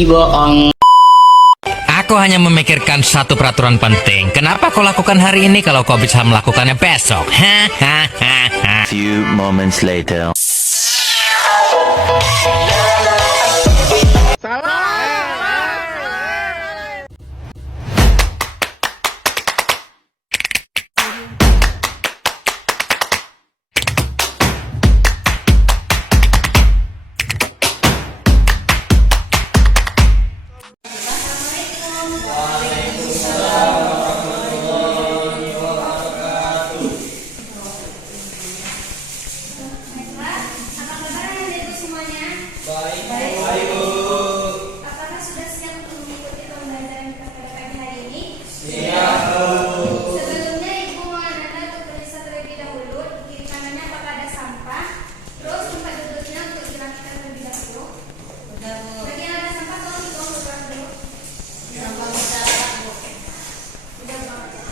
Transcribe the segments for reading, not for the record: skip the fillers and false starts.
bohong. Aku hanya memikirkan satu peraturan penting. Kenapa kau lakukan hari ini kalau kau bisa melakukannya besok? Hahaha. Few moments later. Apakah sudah siap untuk mengikuti pembelajaran kita pada pagi hari ini? Sebelumnya Ibu mau Anda untuk beristirahat terlebih dahulu. Di kiri kanannya apakah ada sampah? Terus tempat duduknya untuk dirapikan terlebih dahulu. Bagi yang ada sampah tolong dibuang beberapa dulu. Udah banget ya.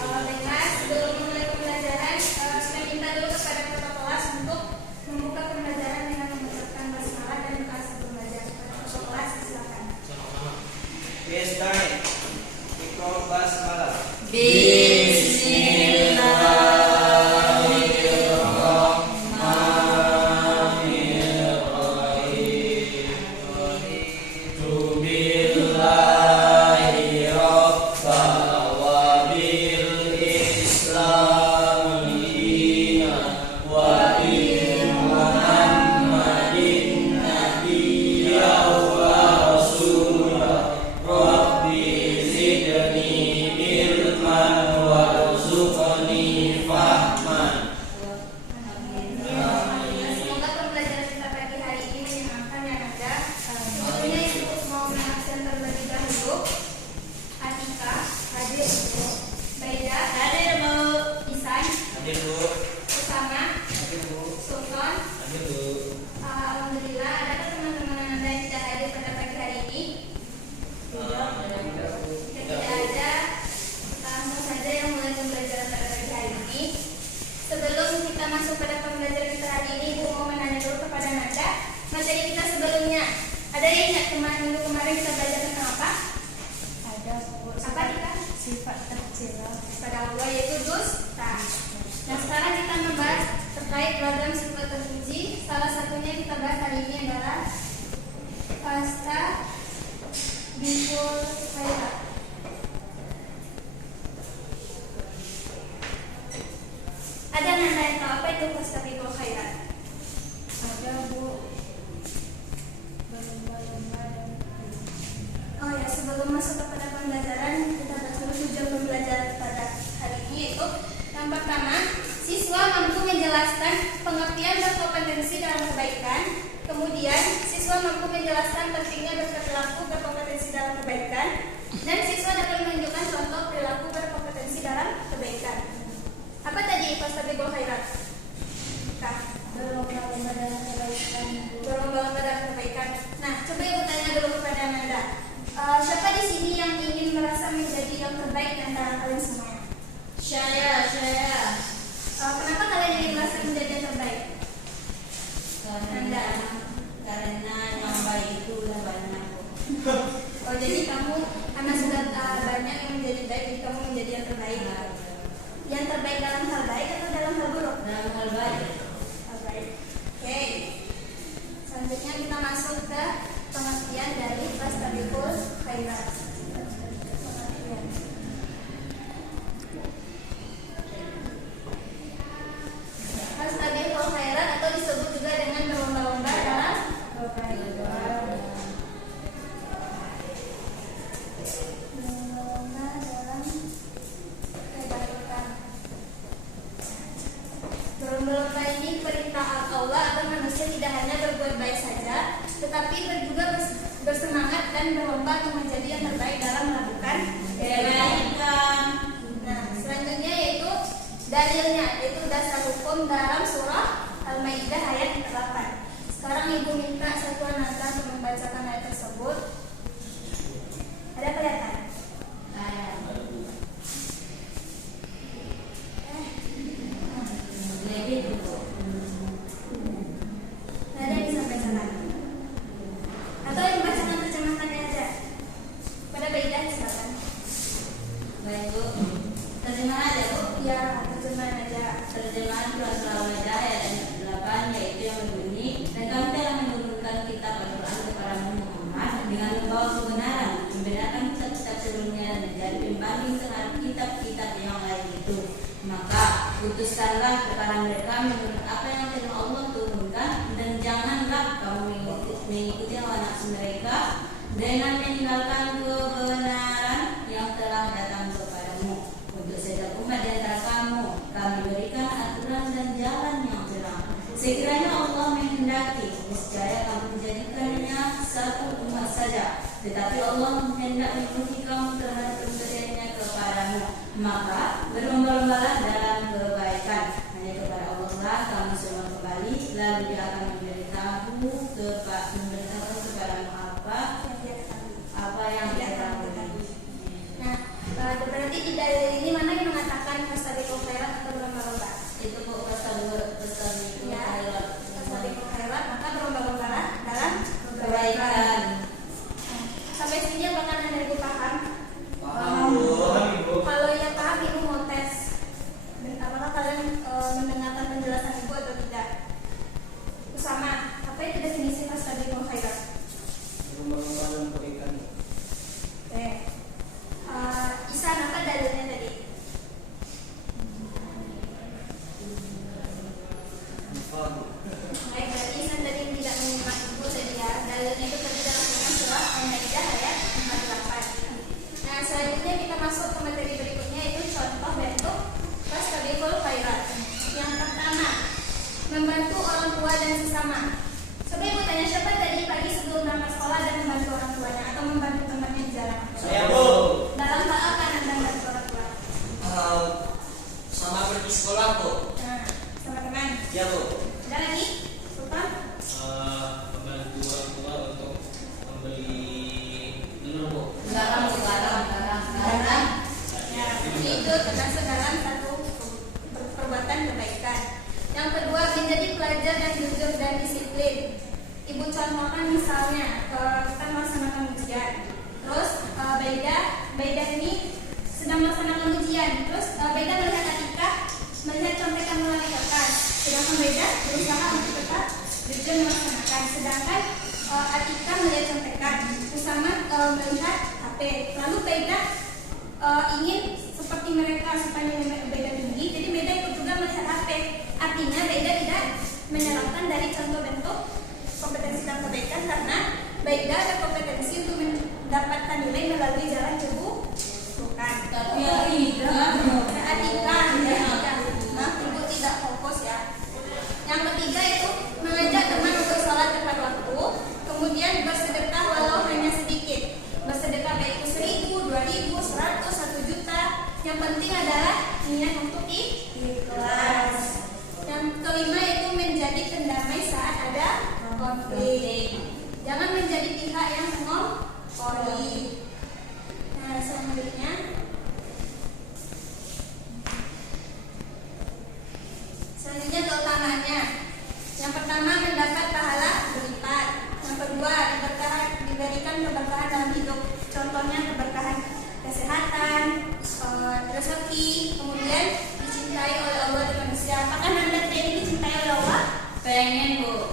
Baiklah, sebelum memulai pembelajaran, saya minta dulu kepada kepala kelas untuk membuka pembelajaran dengan mengucapkan basmalah dan doa sebelum belajar. Kepala kelas, silakan. Semoga pembelajaran kita pagi hari ini menyenangkan ya Nanda. Sebelumnya Ibu mau mengabsen terlebih dahulu. Atika, hadir Bu. Baida, hadir Bu. Isan, hadir Bu. Usama, hadir Bu. Sultan, hadir Bu. Alhamdulillah, adakah teman-teman Anda yang tidak hadir pada pagi hari ini? Jika tidak ada, langsung saja yang mulai pembelajaran pada pagi hari ini. Sebelum kita masuk pada pembelajaran kita hari ini, Ibu mau menanya dulu kepada Nanda. Materi kita sebelumnya, ada yang ingat minggu kemarin kita belajar tentang apa? Ada Bu. Apa kita? Sifat tercela pada Allah, yaitu dusta. Nah sekarang kita membahas terkait ragam sifat terpuji. Salah satunya kita bahas hari ini adalah pasta bikul khairat. Ada Nanda yang tahu apa itu fastabiqul khairat? Ada Bu. Berlomba-lomba dan oh ya, sebelum masuk kepada pembelajaran, kita bahas dulu tujuan pembelajaran pada hari ini, yaitu yang pertama, siswa mampu menjelaskan pengertian berkompetensi dalam kebaikan. Kemudian, siswa mampu menjelaskan pentingnya berperilaku berkompetensi dalam kebaikan. Dan siswa dapat menunjukkan contoh perilaku berkompetensi dalam kebaikan. Apa tadi fastabiqul khairat? Berlomba-lomba dalam kebaikan. Berlomba-lomba dalam kebaikan. Nah, coba Ibu tanya dulu kepada Nanda. Siapa di sini yang ingin merasa menjadi yang terbaik di antara kalian semuanya? Saya. Kenapa kalian ingin merasa menjadi yang terbaik? Nanda. Karena yang baik itu udah banyak. Oh, jadi kamu karena sudah banyak yang menjadi baik, jadi kamu menjadi yang terbaik. Yang terbaik dalam hal baik atau dalam hal buruk? Dalam hal baik. Hal baik. Oke. Selanjutnya kita masuk ke pengertian dari fastabiqul khairat. Pengertian. Fastabiqul khairat atau disebut juga dengan berlomba-lomba dalam kebaikan. Berlomba dalam kebaikan. Berlomba-lomba ini perintah Allah agar manusia tidak hanya berbuat baik saja, tetapi juga bersemangat dan berlomba untuk menjadi yang terbaik dalam melakukan kebaikan. Nah, selanjutnya yaitu dalilnya, yaitu dasar hukum dalam surah Al-Maidah ayat 8. Sekarang Ibu minta satuan Nanda untuk membacakan ayat tersebut. Ada kelihatan? Ada yang bisa bacakan? Atau yang bacakan mengikuti hawa nafsu mereka dengan meninggalkan kebenaran yang telah datang kepadamu. Untuk setiap umat di antara kamu, kami berikan aturan dan jalan yang terang. Sekiranya Allah menghendaki, niscaya kamu menjadikannya satu umat saja. Tetapi Allah hendak menguji kamu terhadap pemberiannya kepadamu. Maka berlomba-lombalah dalam kebaikan. Hanya kepada Allah lah kamu semua kembali. Lalu Dia akan memberitahu kepadamu apa yang Dia ketahui. Nah, berarti di dalil ini mana yang mengatakan fastabiqul khairat atau berlomba-lomba? Itu kok fastabiqul Ya, khairat. fastabiqul khairat, maka berlomba-lombalah dalam Kebaikan. Nah, sampai sini apakah Anda Ibu paham? Paham, Ibu. Kalau yang paham Ibu mau tes. Dan apakah kalian mendengarkan penjelasan Ibu atau tidak? Sama, apa itu definisi fastabiqul khairat? Berlomba-lomba dalam kebaikan. Oke. Isan, apa dalilnya tadi? Baik, berarti Isan tadi tidak menyimak Ibu tadi ya. Dalilnya itu tadi dalam surah Al-Maidah ayat 48. Nah, selanjutnya kita masuk ke materi berikutnya, yaitu contoh bentuk fastabiqul khairat. Yang pertama, membantu orang tua dan sesama. Coba Ibu tanya, siapa tadi pagi sebelum berangkat sekolah dan membantu orang tuanya atau membantu temannya di jalan? Saya, Bu. Dalam hal apa Anda membantu orang tua? Sama pergi sekolah, Bu. Nah, sama teman. Ya, Bu. Ada lagi? Sultan? Membantu orang tua untuk membeli telur, Bu. Garang. Ya, itu termasuk dalam satu perbuatan kebaikan. Yang kedua, menjadi pelajar dan jujur dan disiplin. Ibu contohkan misalnya, kita melaksanakan ujian. Terus Baidah ini sedang melaksanakan ujian. Terus Baidah melihat Atika melihat contekan melalui kertas. Sedangkan Baidah berusaha untuk tetap jujur melaksanakan. Sedangkan Atika melihat contekan, Usama melihat HP. Lalu Baidah ingin seperti mereka supaya Baidah tinggi, jadi Baidah ikut juga melihat HP. Artinya Baidah tidak menyerahkan dari contoh bentuk kompetensi dan kebaikan karena Baidah ada kompetensi untuk mendapatkan nilai melalui jalan bukan. Tapi Atika Maaf, Ibu tidak fokus ya. Yang ketiga itu mengajak teman untuk sholat tepat waktu, kemudian bersedekah walau hanya sedikit. Bersedekah baik itu 1.000, 2.000, 100, 1 juta. Yang penting adalah niat untuk ikhlas. Yang kelima itu menjadi pendamai saat ada konflik. Jangan menjadi pihak yang mengompori. Nah, selanjutnya keutamaannya. Yang pertama mendapat pahala berlipat. Yang kedua diberikan keberkahan dalam hidup. Contohnya keberkahan kesehatan, rezeki, kemudian dicintai oleh Allah dan manusia. Apakah Anda ini dicintai oleh Allah? pengen, Bu.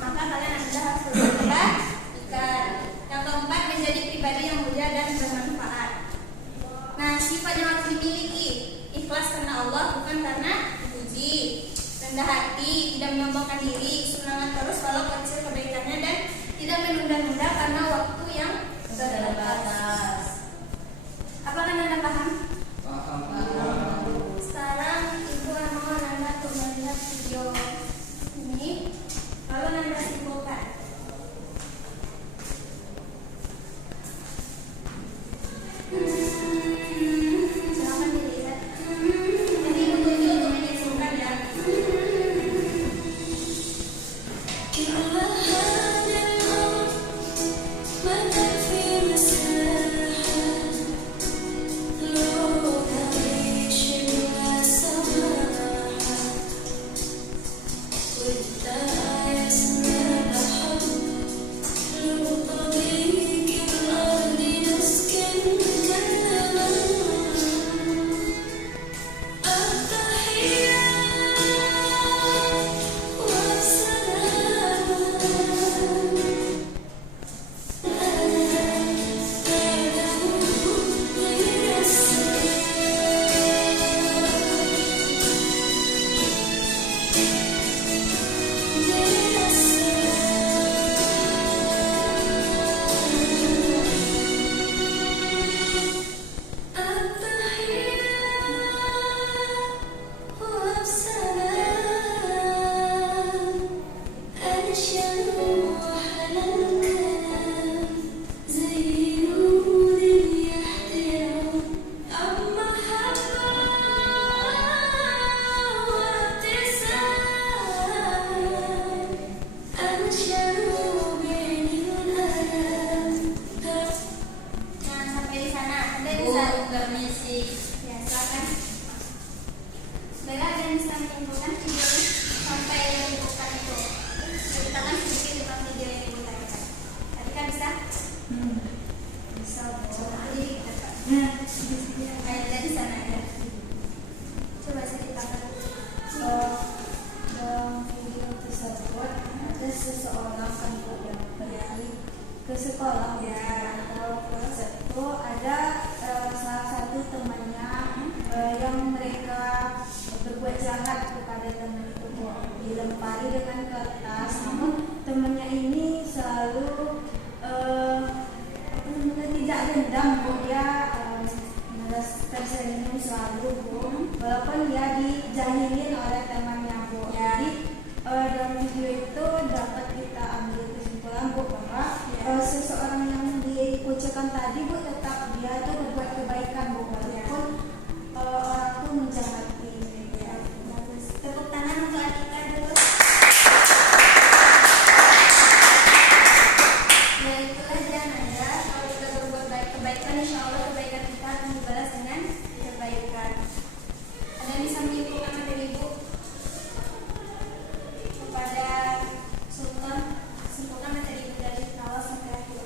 Maka kalian harus berkebaikan. Yang keempat menjadi pribadi yang mulia dan bermanfaat. Nah, sifat yang harus dimiliki ikhlas karena Allah, bukan karena dipuji. Rendah hati, tidak menyombongkan diri, semangat terus walau kecil kebaikannya, dan tidak menunda-nunda karena waktu yang terbatas. Apakah Anda paham? Sekarang Ibu mau Anda untuk melihat video ini, lalu Anda simpulkan. Silakan dilihat. Nanti Ibu tunggu untuk menyimpulkan ya. Nah, sampai di sana. Ada Bu, bisa. permisi. Ya, silakan. Bella ada yang bisa menyimpulkan video sampai yang dibutuhkan itu. Ceritakan sedikit tentang video yang dibutuhkan. Tadi kan bisa? Bisa. Coba jadi kita. Kayak dari sana ya. Coba ceritakan. Dalam video tersebut ada seseorang kan yang pergi ke sekolah ya. Kalau proses itu ada salah satu temannya yang mereka berbuat jahat kepada teman itu, Bu. Dilempari dengan kertas. Namun temannya ini selalu tidak dendam, Bu. Dia tersenyum selalu, Bu. Walaupun dia dijahilin oleh temannya, Bu. Jadi dalam video itu dapat kita ambil kesimpulan, Bu, bahwa seseorang yang dikucilkan tadi, Bu, tetap dia itu berbuat kebaikan, Bu, walaupun orang itu menjahati. Ya, bagus. Tepuk tangan untuk Atika dulu. Ya, itulah dia Nanda. Kalau kita berbuat baik kebaikan, insya Allah kebaikan kita akan dibalas dengan kebaikan. Ada yang bisa menyimpulkan materi Ibu kepada Sultan? Simpulkan materi Ibu dari awal sampai akhir.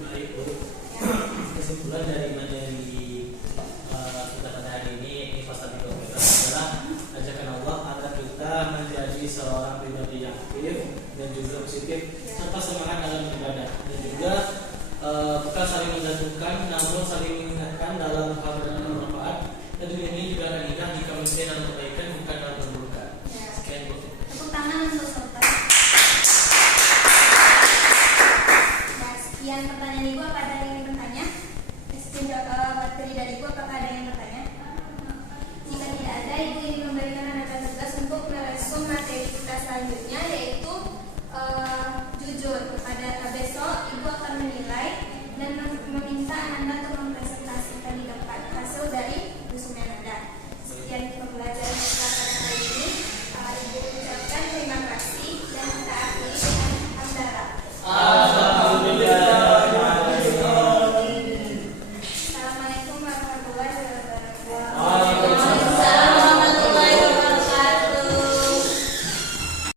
Baik, Bu. Ya. Kesimpulan dari materi kita pada hari ini Fasad itu adalah ajakan Allah agar kita menjadi seorang pribadi yang aktif dan juga positif serta semangat dalam beribadah, dan juga bukan saling menjatuhkan namun saling mengingatkan dalam hal yang bermanfaat. Dan ini juga ada nikah jika mungkin dalam